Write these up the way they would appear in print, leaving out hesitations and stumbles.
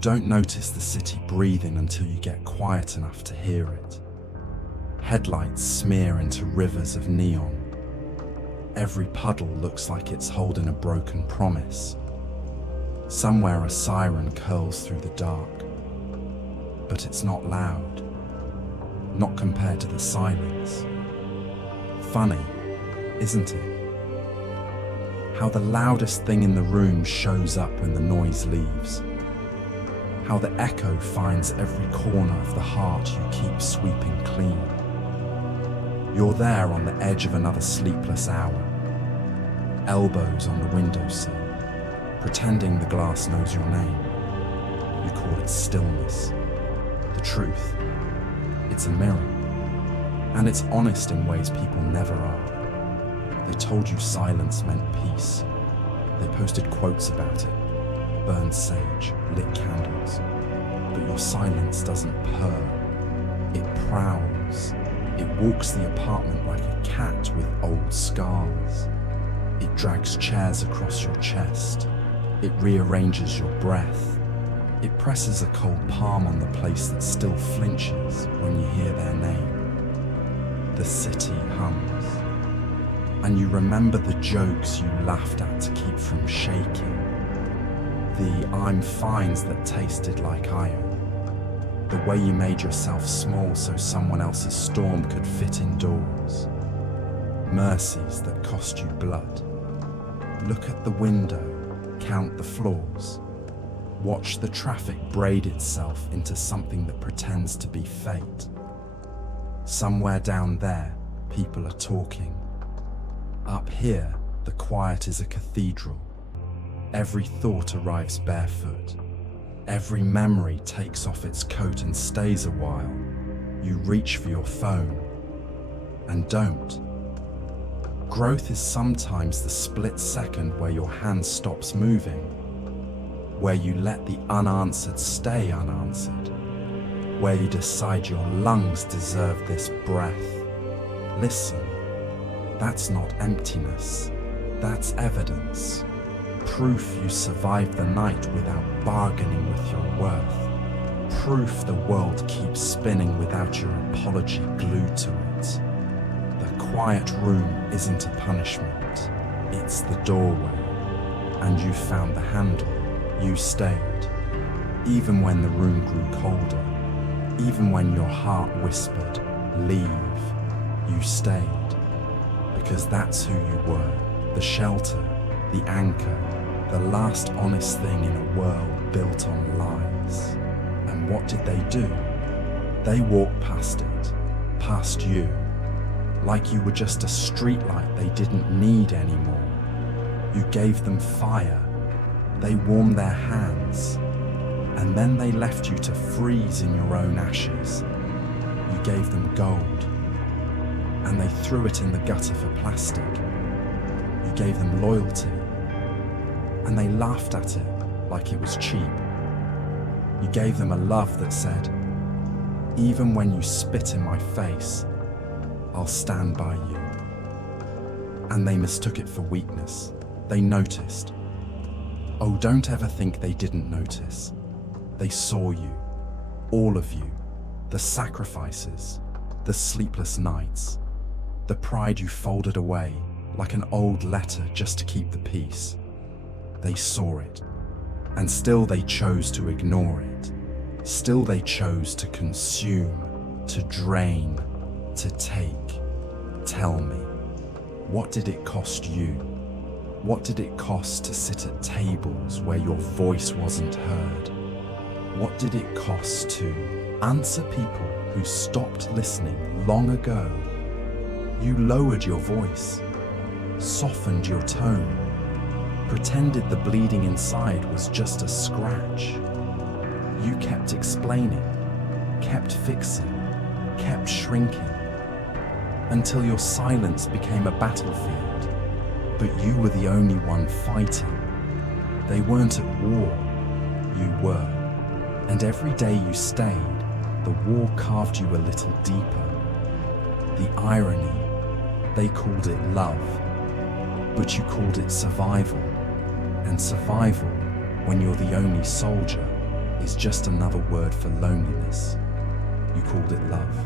don't notice the city breathing until you get quiet enough to hear it. Headlights smear into rivers of neon. Every puddle looks like it's holding a broken promise. Somewhere a siren curls through the dark. But it's not loud. Not compared to the silence. Funny, isn't it? How the loudest thing in the room shows up when the noise leaves. How the echo finds every corner of the heart you keep sweeping clean. You're there on the edge of another sleepless hour, elbows on the windowsill, pretending the glass knows your name. You call it stillness. The truth, it's a mirror. And it's honest in ways people never are. They told you silence meant peace. They posted quotes about it, burned sage, lit candles. But your silence doesn't purr, it prowls. It walks the apartment like a cat with old scars. It drags chairs across your chest. It rearranges your breath. It presses a cold palm on the place that still flinches when you hear their name. The city hums. And you remember the jokes you laughed at to keep from shaking. The I'm fines that tasted like iron. The way you made yourself small so someone else's storm could fit indoors. Mercies that cost you blood. Look at the window, count the floors. Watch the traffic braid itself into something that pretends to be fate. Somewhere down there, people are talking. Up here, the quiet is a cathedral. Every thought arrives barefoot. Every memory takes off its coat and stays a while. You reach for your phone and don't. Growth is sometimes the split second where your hand stops moving, where you let the unanswered stay unanswered, where you decide your lungs deserve this breath. Listen, that's not emptiness, that's evidence. Proof you survived the night without bargaining with your worth. Proof the world keeps spinning without your apology glued to it. The quiet room isn't a punishment, it's the doorway. And you found the handle, you stayed. Even when the room grew colder, even when your heart whispered, leave, you stayed. Because that's who you were, the shelter, the anchor, the last honest thing in a world built on lies. And what did they do? They walked past it, past you, like you were just a streetlight they didn't need anymore. You gave them fire, they warmed their hands, and then they left you to freeze in your own ashes. You gave them gold, and they threw it in the gutter for plastic. You gave them loyalty, and they laughed at it like it was cheap. You gave them a love that said, even when you spit in my face, I'll stand by you. And they mistook it for weakness. They noticed. Oh, don't ever think they didn't notice. They saw you, all of you, the sacrifices, the sleepless nights, the pride you folded away like an old letter just to keep the peace. They saw it, and still they chose to ignore it. Still they chose to consume, to drain, to take. Tell me, what did it cost you? What did it cost to sit at tables where your voice wasn't heard? What did it cost to answer people who stopped listening long ago? You lowered your voice, softened your tone, pretended the bleeding inside was just a scratch. You kept explaining, kept fixing, kept shrinking, until your silence became a battlefield. But you were the only one fighting. They weren't at war, you were. And every day you stayed, the war carved you a little deeper. The irony, they called it love, but you called it survival. And survival, when you're the only soldier, is is just another word for loneliness. You called it love.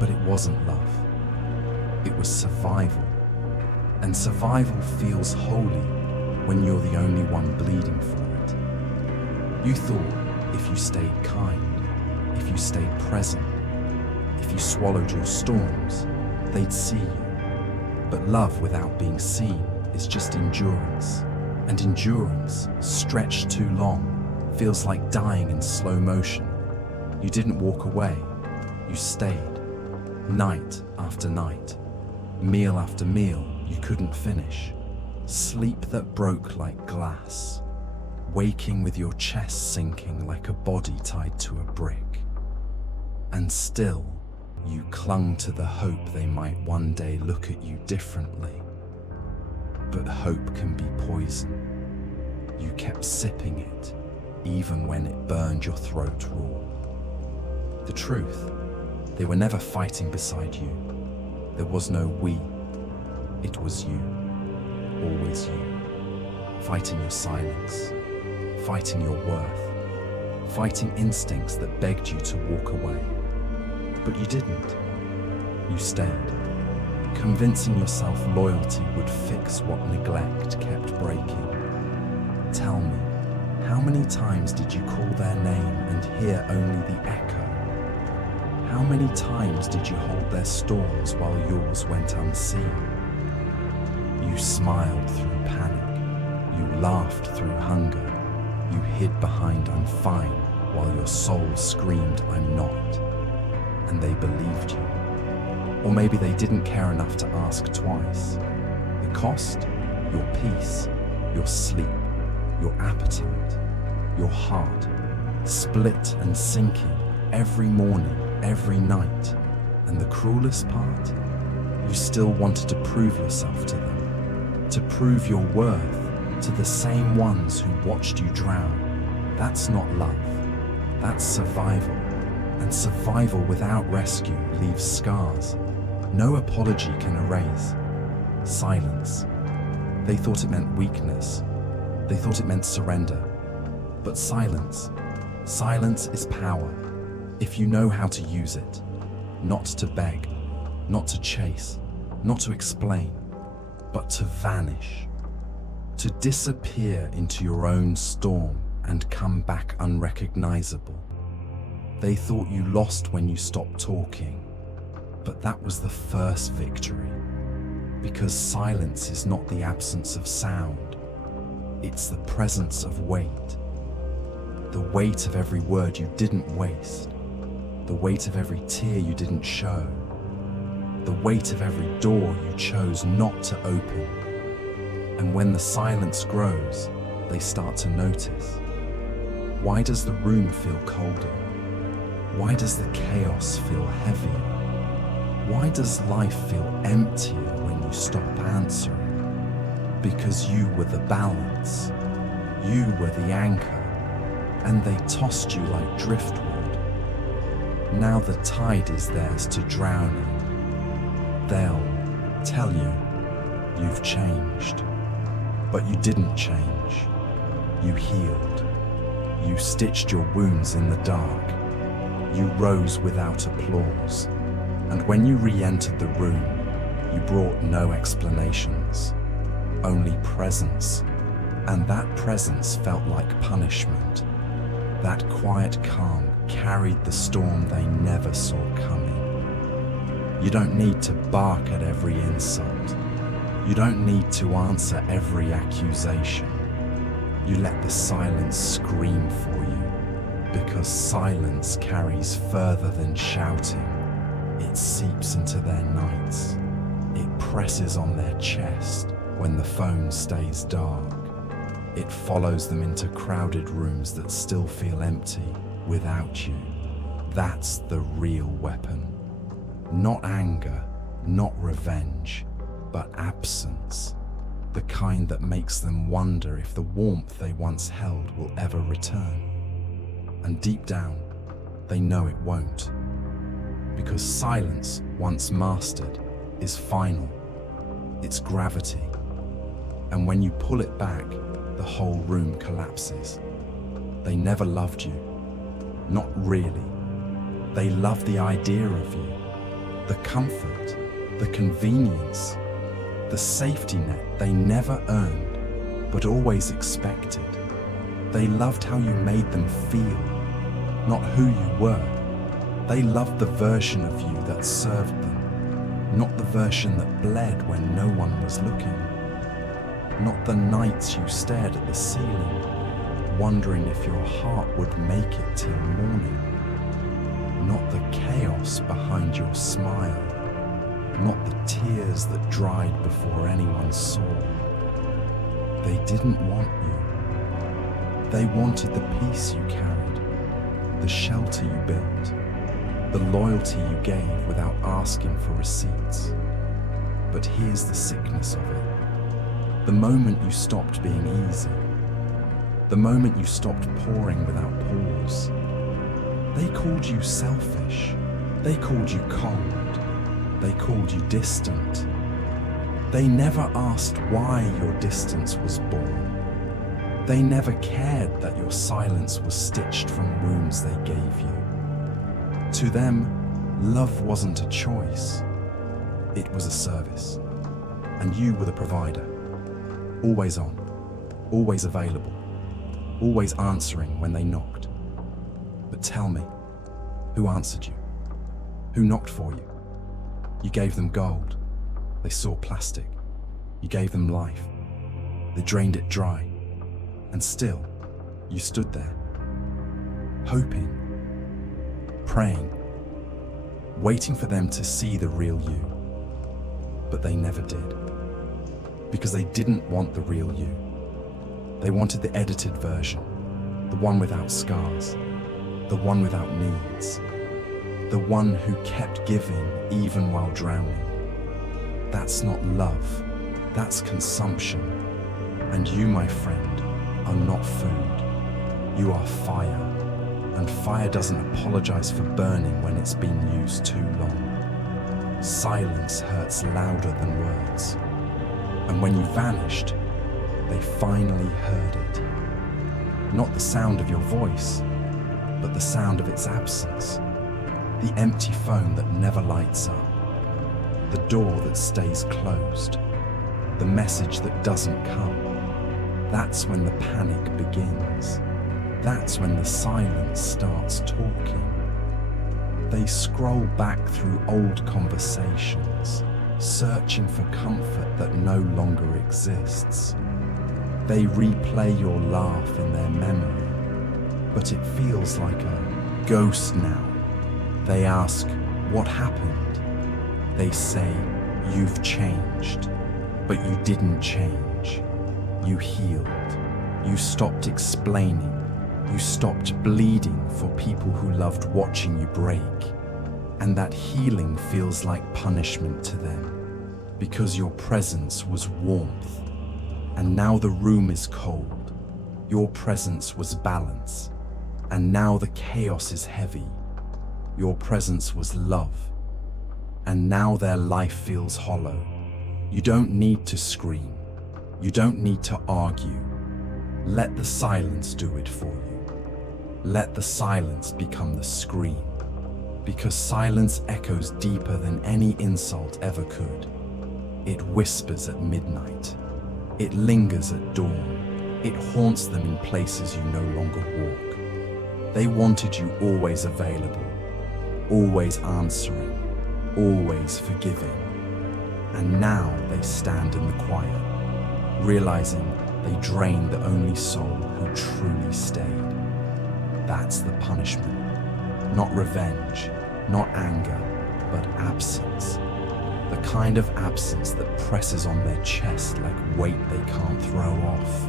But it wasn't love. It was survival. And survival feels holy when you're the only one bleeding for it. You thought if you stayed kind, if you stayed present, if you swallowed your storms, they'd see you. But love without being seen is just endurance. And endurance, stretched too long, feels like dying in slow motion. You didn't walk away, you stayed. Night after night, meal after meal you couldn't finish. Sleep that broke like glass. Waking with your chest sinking like a body tied to a brick. And still, you clung to the hope they might one day look at you differently. But hope can be poison. You kept sipping it, even when it burned your throat raw. The truth, they were never fighting beside you. There was no we. It was you. Always you. Fighting your silence. Fighting your worth. Fighting instincts that begged you to walk away. But you didn't. You stayed. Convincing yourself loyalty would fix what neglect kept breaking. Tell me, how many times did you call their name and hear only the echo? How many times did you hold their storms while yours went unseen? You smiled through panic. You laughed through hunger. You hid behind "I'm fine" while your soul screamed "I'm not." And they believed you. Or maybe they didn't care enough to ask twice. The cost? Your peace, your sleep, your appetite, your heart, split and sinking every morning, every night. And the cruelest part? You still wanted to prove yourself to them, to prove your worth to the same ones who watched you drown. That's not love, that's survival. And survival without rescue leaves scars. No apology can erase. Silence. They thought it meant weakness. They thought it meant surrender. But silence is power, if you know how to use it. Not to beg, not to chase, not to explain, but to vanish. To disappear into your own storm and come back unrecognizable. They thought you lost when you stopped talking, but that was the first victory. Because silence is not the absence of sound, it's the presence of weight. The weight of every word you didn't waste, the weight of every tear you didn't show, the weight of every door you chose not to open. And when the silence grows, they start to notice. Why does the room feel colder? Why does the chaos feel heavier? Why does life feel emptier when you stop answering? Because you were the balance. You were the anchor. And they tossed you like driftwood. Now the tide is theirs to drown in. They'll tell you, you've changed. But you didn't change. You healed. You stitched your wounds in the dark. You rose without applause. And when you re-entered the room, you brought no explanations, only presence. And that presence felt like punishment. That quiet calm carried the storm they never saw coming. You don't need to bark at every insult. You don't need to answer every accusation. You let the silence scream for you, because silence carries further than shouting. It seeps into their nights. It presses on their chest when the phone stays dark. It follows them into crowded rooms that still feel empty without you. That's the real weapon. Not anger, not revenge, but absence. The kind that makes them wonder if the warmth they once held will ever return. And deep down, they know it won't. Because silence, once mastered, is final. It's gravity. And when you pull it back, the whole room collapses. They never loved you. Not really. They loved the idea of you, the comfort, the convenience, the safety net they never earned, but always expected. They loved how you made them feel, not who you were. They loved the version of you that served them, not the version that bled when no one was looking. Not the nights you stared at the ceiling, wondering if your heart would make it till morning. Not the chaos behind your smile, not the tears that dried before anyone saw. They didn't want you. They wanted the peace you carried, the shelter you built, the loyalty you gave without asking for receipts. But here's the sickness of it. The moment you stopped being easy, the moment you stopped pouring without pause, they called you selfish, they called you cold, they called you distant. They never asked why your distance was born. They never cared that your silence was stitched from wounds they gave you. To them, love wasn't a choice, it was a service, and you were the provider. Always on, always available, always answering when they knocked. But tell me, who answered you? Who knocked for you? You gave them gold. They saw plastic. You gave them life. They drained it dry. And still, you stood there, hoping, praying, waiting for them to see the real you. But they never did. Because they didn't want the real you. They wanted the edited version, the one without scars, the one without needs, the one who kept giving even while drowning. That's not love, that's consumption. And you, my friend, are not food. You are fire, and fire doesn't apologize for burning when it's been used too long. Silence hurts louder than words. And when you vanished, they finally heard it. Not the sound of your voice, but the sound of its absence. The empty phone that never lights up. The door that stays closed. The message that doesn't come. That's when the panic begins. That's when the silence starts talking. They scroll back through old conversations, searching for comfort that no longer exists. They replay your laugh in their memory, but it feels like a ghost now. They ask, what happened? They say, you've changed, but you didn't change. You healed. You stopped explaining. You stopped bleeding for people who loved watching you break. And that healing feels like punishment to them, because your presence was warmth. And now the room is cold. Your presence was balance. And now the chaos is heavy. Your presence was love. And now their life feels hollow. You don't need to scream. You don't need to argue. Let the silence do it for you. Let the silence become the scream. Because silence echoes deeper than any insult ever could. It whispers at midnight. It lingers at dawn. It haunts them in places you no longer walk. They wanted you always available, always answering, always forgiving. And now they stand in the quiet, realizing they drained the only soul who truly stayed. That's the punishment. Not revenge, not anger, but absence. The kind of absence that presses on their chest like weight they can't throw off.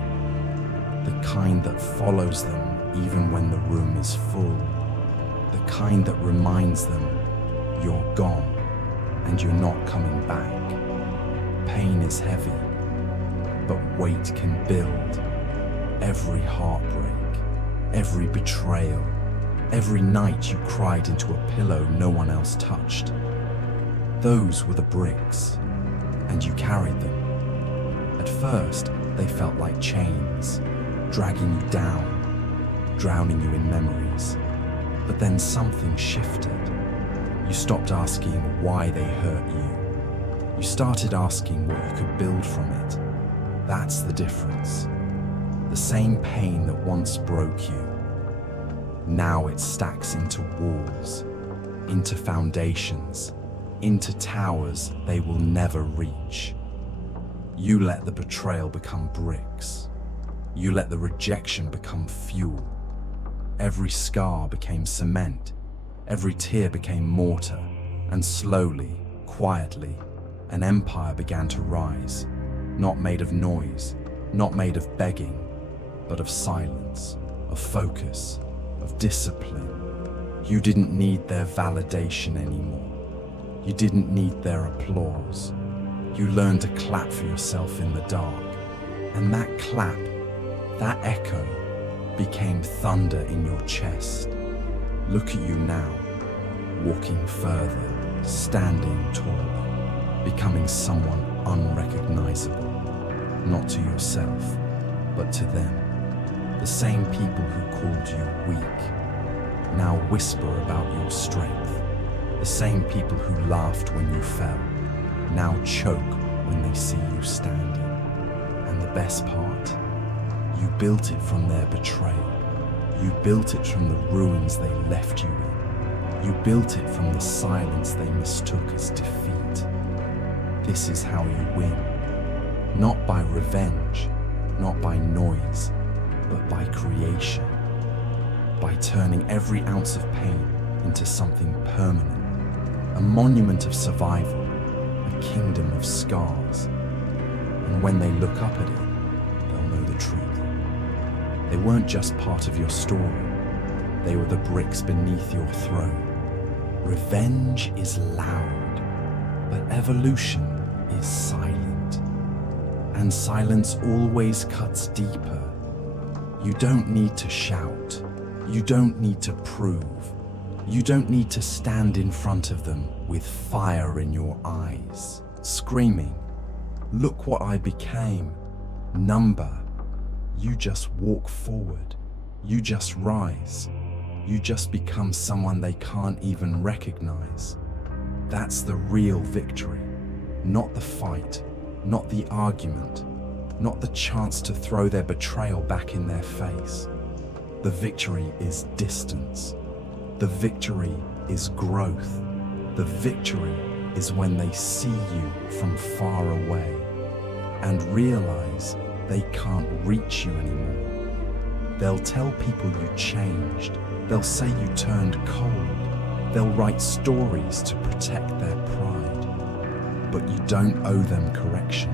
The kind that follows them even when the room is full. The kind that reminds them you're gone and you're not coming back. Pain is heavy, but weight can build. Every heartbreak, every betrayal, every night you cried into a pillow no one else touched. Those were the bricks, and you carried them. At first, they felt like chains, dragging you down. drowning you in memories. But then something shifted. You stopped asking why they hurt you. You started asking what you could build from it. That's the difference. The same pain that once broke you, now it stacks into walls, into foundations, into towers they will never reach. You let the betrayal become bricks. You let the rejection become fuel. Every scar became cement. Every tear became mortar. And slowly, quietly, an empire began to rise, not made of noise, not made of begging, but of silence, of focus, of discipline. You didn't need their validation anymore. You didn't need their applause. You learned to clap for yourself in the dark. And that clap, that echo, became thunder in your chest. Look at you now, walking further, standing taller, becoming someone unrecognizable, not to yourself, but to them. The same people who called you weak now whisper about your strength. The same people who laughed when you fell now choke when they see you standing. And the best part? You built it from their betrayal. You built it from the ruins they left you in. You built it from the silence they mistook as defeat. This is how you win. Not by revenge, not by noise, but by creation. By turning every ounce of pain into something permanent. A monument of survival, a kingdom of scars. And when they look up at it, they'll know the truth. They weren't just part of your story. They were the bricks beneath your throne. Revenge is loud, but evolution is silent. And silence always cuts deeper. You don't need to shout. You don't need to prove. You don't need to stand in front of them with fire in your eyes, screaming, "Look what I became." Number. You just walk forward. You just rise. You just become someone they can't even recognize. That's the real victory. Not the fight, not the argument, not the chance to throw their betrayal back in their face. The victory is distance. The victory is growth. The victory is when they see you from far away and realize they can't reach you anymore. They'll tell people you changed. They'll say you turned cold. They'll write stories to protect their pride. But you don't owe them correction.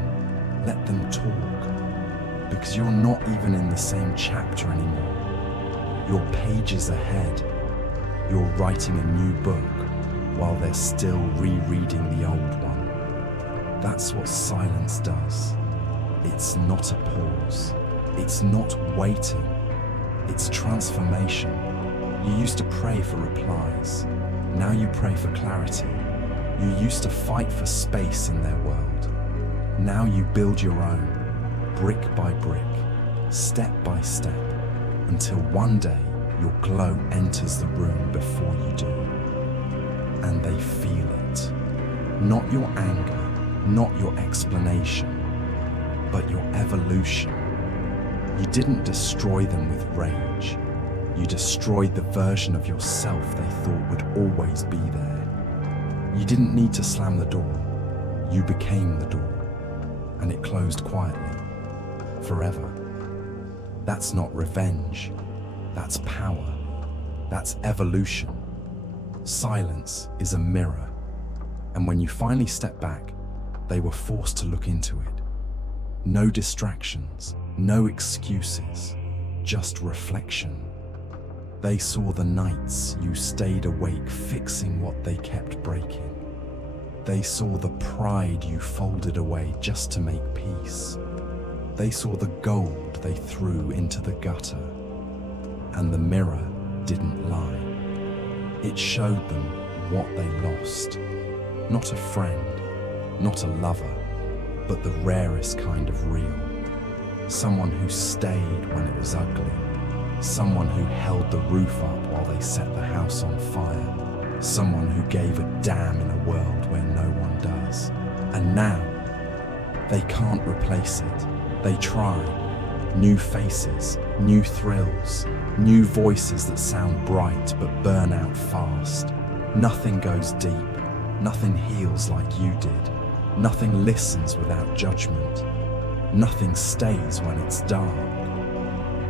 Let them talk. Because you're not even in the same chapter anymore. Your page is ahead. You're writing a new book while they're still rereading the old one. That's what silence does. It's not a pause. It's not waiting. It's transformation. You used to pray for replies. Now you pray for clarity. You used to fight for space in their world. Now you build your own, brick by brick, step by step, until one day your glow enters the room before you do. And they feel it. Not your anger, not your explanation, but your evolution. You didn't destroy them with rage. You destroyed the version of yourself they thought would always be there. You didn't need to slam the door. You became the door, and it closed quietly, forever. That's not revenge. That's power. That's evolution. Silence is a mirror, and when you finally step back, they were forced to look into it. No distractions, no excuses, just reflection. They saw the nights you stayed awake fixing what they kept breaking. They saw the pride you folded away just to make peace. They saw the gold they threw into the gutter. And the mirror didn't lie. It showed them what they lost. Not a friend, not a lover, but the rarest kind of real. Someone who stayed when it was ugly. Someone who held the roof up while they set the house on fire. Someone who gave a damn in a world where no one does. And now, they can't replace it. They try. New faces, new thrills, new voices that sound bright but burn out fast. Nothing goes deep. Nothing heals like you did. Nothing listens without judgment. Nothing stays when it's dark.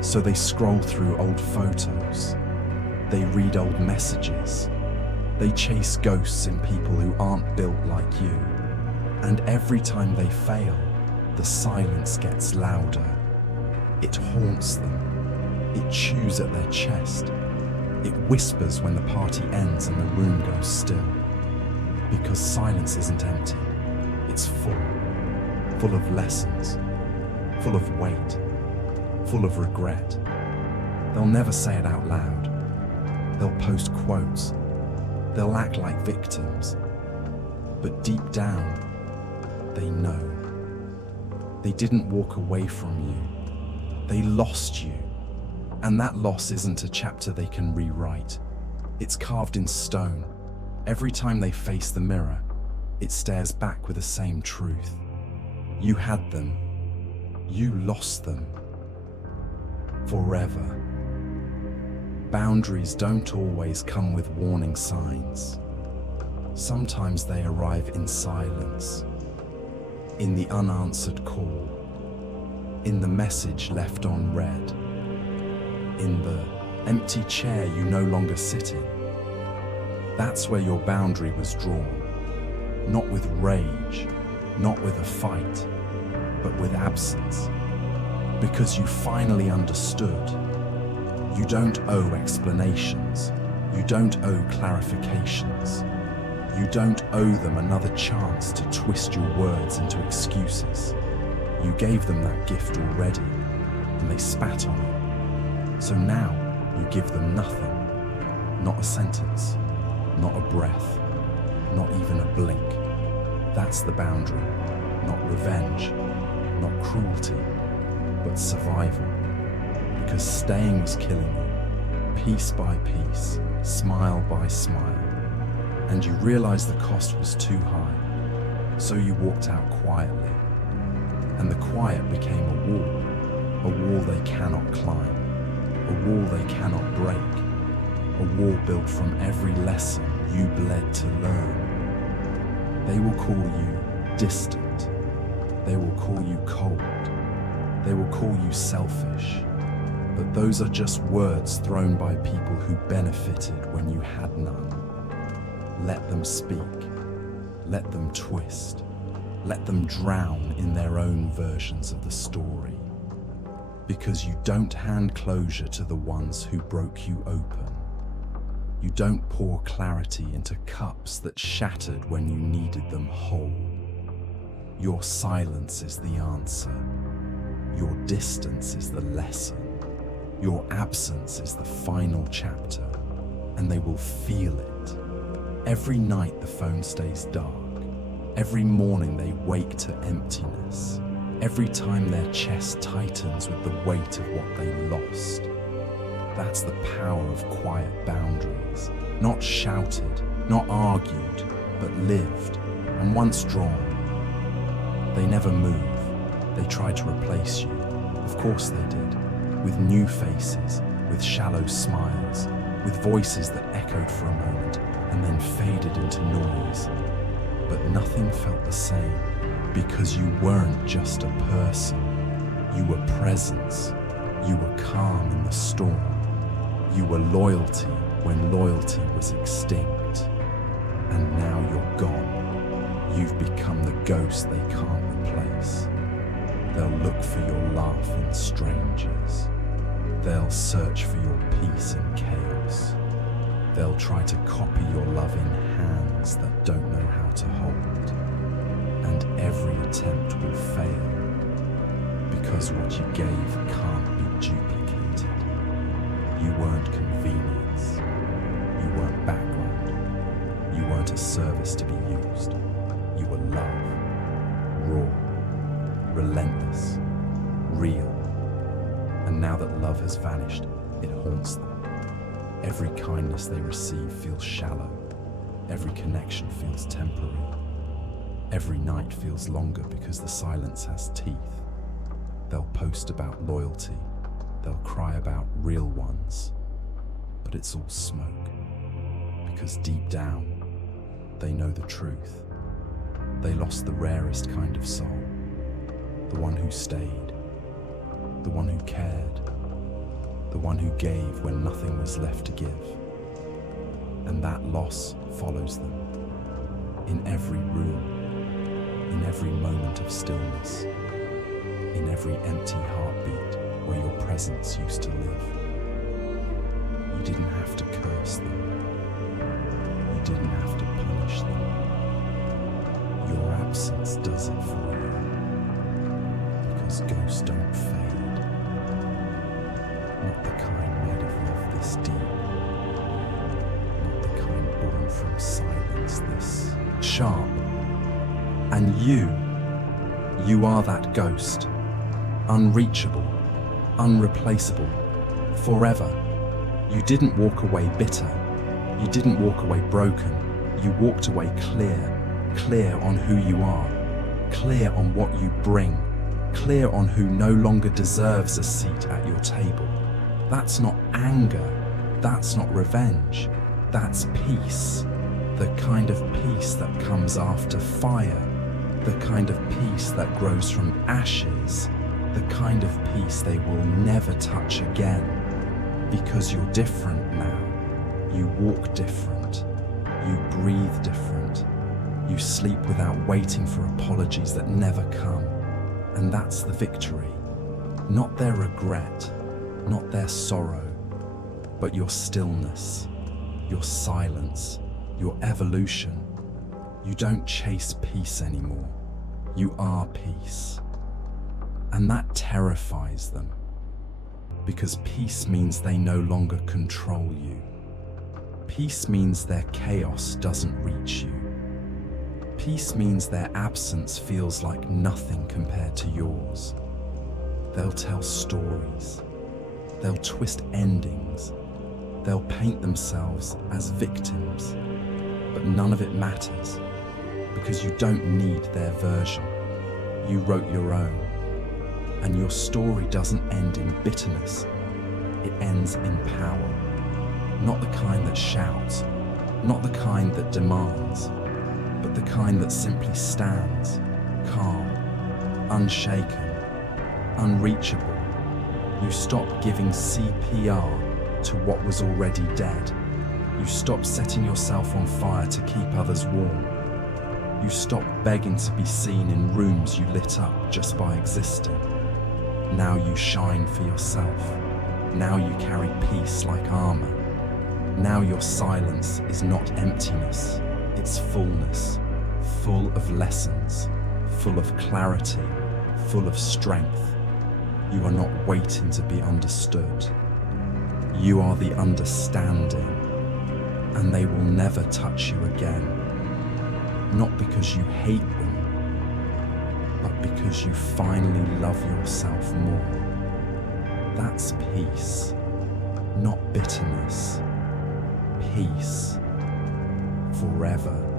So they scroll through old photos. They read old messages. They chase ghosts in people who aren't built like you. And every time they fail, the silence gets louder. It haunts them. It chews at their chest. It whispers when the party ends and the room goes still. Because silence isn't empty. It's full. Full of lessons. Full of weight. Full of regret. They'll never say it out loud. They'll post quotes. They'll act like victims. But deep down, they know. They didn't walk away from you. They lost you. And that loss isn't a chapter they can rewrite. It's carved in stone. Every time they face the mirror, it stares back with the same truth. You had them. You lost them. Forever. Boundaries don't always come with warning signs. Sometimes they arrive in silence, in the unanswered call, in the message left unread, in the empty chair you no longer sit in. That's where your boundary was drawn, not with rage, not with a fight, but with absence. Because you finally understood. You don't owe explanations. You don't owe clarifications. You don't owe them another chance to twist your words into excuses. You gave them that gift already, and they spat on it. So now you give them nothing. Not a sentence, not a breath, not even a blink. That's the boundary. Not revenge, not cruelty, but survival. Because staying was killing you, piece by piece, smile by smile. And you realized the cost was too high. So you walked out quietly. And the quiet became a wall they cannot climb, a wall they cannot break, a wall built from every lesson you bled to learn. They will call you distant. They will call you cold. They will call you selfish. But those are just words thrown by people who benefited when you had none. Let them speak. Let them twist. Let them drown in their own versions of the story. Because you don't hand closure to the ones who broke you open. You don't pour clarity into cups that shattered when you needed them whole. Your silence is the answer. Your distance is the lesson. Your absence is the final chapter, and they will feel it. Every night the phone stays dark. Every morning they wake to emptiness. Every time their chest tightens with the weight of what they lost. That's the power of quiet boundaries. Not shouted, not argued, but lived, and once drawn. They never move. They tried to replace you. Of course they did. With new faces, with shallow smiles, with voices that echoed for a moment and then faded into noise. But nothing felt the same, because you weren't just a person. You were presence. You were calm in the storm. You were loyalty when loyalty was extinct. And now you're gone. You've become the ghost they can't replace. They'll look for your laugh in strangers. They'll search for your peace in chaos. They'll try to copy your love in hands that don't know how to hold. And every attempt will fail, because what you gave can't be duplicated. You weren't convenience. You weren't background. You weren't a service to be used. You were love, raw, relentless, real. And now that love has vanished, It haunts them. Every kindness they receive feels shallow. Every connection feels temporary. Every night feels longer because the silence has teeth. They'll post about loyalty. They'll cry about real ones. But it's all smoke. Because deep down, they know the truth. They lost the rarest kind of soul. The one who stayed. The one who cared. The one who gave when nothing was left to give. And that loss follows them. In every room. In every moment of stillness. In every empty heartbeat where your presence used to live. You didn't have to curse them. You didn't have to punish them. Your absence does it for you. Because ghosts don't fade. Not the kind made of love this deep. Not the kind born from silence this sharp. And you are that ghost. Unreachable, unreplaceable, forever. You didn't walk away bitter. You didn't walk away broken. You walked away clear on who you are, clear on what you bring, clear on who no longer deserves a seat at your table. That's not anger. That's not revenge. That's peace. The kind of peace that comes after fire. The kind of peace that grows from ashes. The kind of peace they will never touch again. Because you're different now. You walk different. You breathe different. You sleep without waiting for apologies that never come. And that's the victory. Not their regret, not their sorrow, but your stillness, your silence, your evolution. You don't chase peace anymore. You are peace. And that terrifies them. Because peace means they no longer control you. Peace means their chaos doesn't reach you. Peace means their absence feels like nothing compared to yours. They'll tell stories. They'll twist endings. They'll paint themselves as victims. But none of it matters. Because you don't need their version. You wrote your own. And your story doesn't end in bitterness. It ends in power. Not the kind that shouts, not the kind that demands, but the kind that simply stands, calm, unshaken, unreachable. You stop giving CPR to what was already dead. You stop setting yourself on fire to keep others warm. You stop begging to be seen in rooms you lit up just by existing. Now you shine for yourself. Now you carry peace like armor. Now your silence is not emptiness, it's fullness, full of lessons, full of clarity, full of strength. You are not waiting to be understood. You are the understanding, and they will never touch you again. Not because you hate them, but because you finally love yourself more. That's peace, not bitterness. Peace forever.